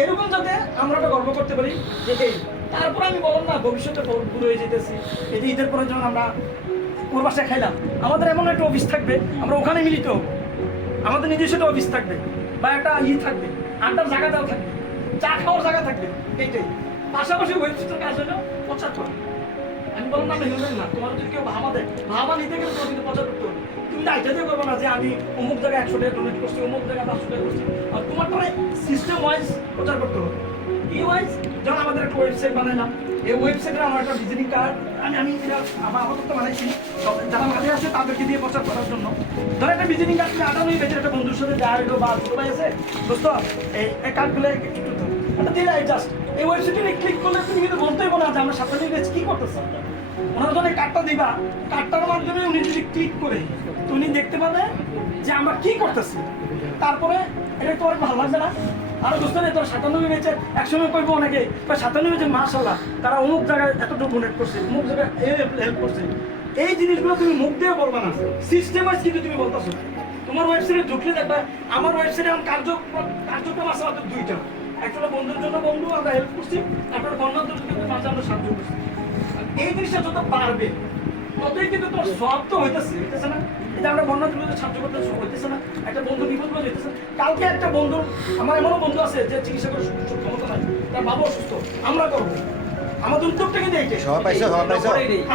এরকম যাতে আমরা একটা গর্ব করতে পারি যে এই তারপর আমি বললাম না ভবিষ্যতে দূর হয়ে যেতেছি এই যে ঈদের পরে যখন আমরা ওর বাসায় খাইলাম আমাদের এমন একটা অফিস থাকবে আমরা ওখানে মিলিত হবো আমাদের নিজস্ব একটা অফিস থাকবে বা একটা থাকবে আড্ডার জায়গাটাও থাকবে চা খাওয়ার জায়গা থাকবে এইটাই পাশাপাশি ওয়েবসাইটের কাজ হলো প্রচার করা আমি বললাম না হিউম্যান না তোমার যদি কেউ ভাবা দেয় ভাবা নিতে গেলে তোমার কিন্তু প্রচার করতে হবে তুমি না এটাতে করবো না যে আমি অমুক জায়গায় 100 টাকা ডোনেট করছি অমুক জায়গায় 500 টাকা করছি আর তোমার তো সিস্টেম ওয়াইজ প্রচার করতে হবে কি ওয়াইজ যেমন আমাদের একটা ওয়েবসাইট বানাইলাম এই ওয়েবসাইটে আমার একটা ভিজিটিং কার্ড আমি এটা আমার আপাতত বানাইছি যারা মাঝে আসে তাদেরকে দিয়ে প্রচার করার জন্য ধরো একটা ভিজিটিং কার্ড তুমি 58 পেজের একটা বন্ধুর সাথে দেওয়া হলো বা ছোটো ভাই আছে দোস্ত এই কার্ডগুলো একটু এটা দিলে জাস্ট এই ওয়েবসাইটে ক্লিক করলে তুমি কিন্তু বলতেই বলো যে আমরা 57 পেজ কী করতেছি ওনার জন্য কার্ডটা দিবা কার্ডটার মাধ্যমে উনি যদি ক্লিক করে উনি দেখতে পাবে যে আমরা কি করতেছি তারপরে এটা তোমার ভালো লাগবে না আরো বুঝতে নেই তোর 97 পেজের একসময় করবো অনেকে 97 পেজের মাশাআল্লাহ তারা অমুক জায়গায় এতটুকু ডোনেট করছে অমুক জায়গায় হেল্প করছে এই জিনিসগুলো তুমি মুখ দিয়ে বলবা না সিস্টেম ওয়াইজ কিন্তু তুমি বলতেছো তোমার ওয়েবসাইটে ঢুকলে দেখবা আমার ওয়েবসাইটে এখন কার্যক্রম আছে আমাদের দুইটা একটা বন্ধুর জন্য বন্ধু আমরা হেল্প করছি তারপরে বন্যাদের জন্য মাঝে আমরা সাহায্য করছি এই জিনিসটা যত বাড়বে ততই কিন্তু তোর সব তো হইতেছে না এটা আমরা বন্যাদের মধ্যে সাহায্য করতে হইতেছে না একটা বন্ধু বিপদ হয়ে যেতেছে কালকে একটা বন্ধু আমার এমনও বন্ধু আছে যে চিকিৎসা করে ক্ষমতা নাই তার বাবা অসুস্থ আমরা করবো আমাদের উদ্যোগটা কিন্তু এইটাই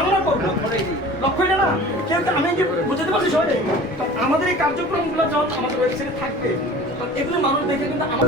আমরা করবো লক্ষ্য এটা না কেউ আমি যে বুঝতে পারছি সবাই তো আমাদের এই কার্যক্রমগুলো যখন আমাদের ওয়েবসাইটে থাকবে এগুলো মানুষ দেখে কিন্তু আমার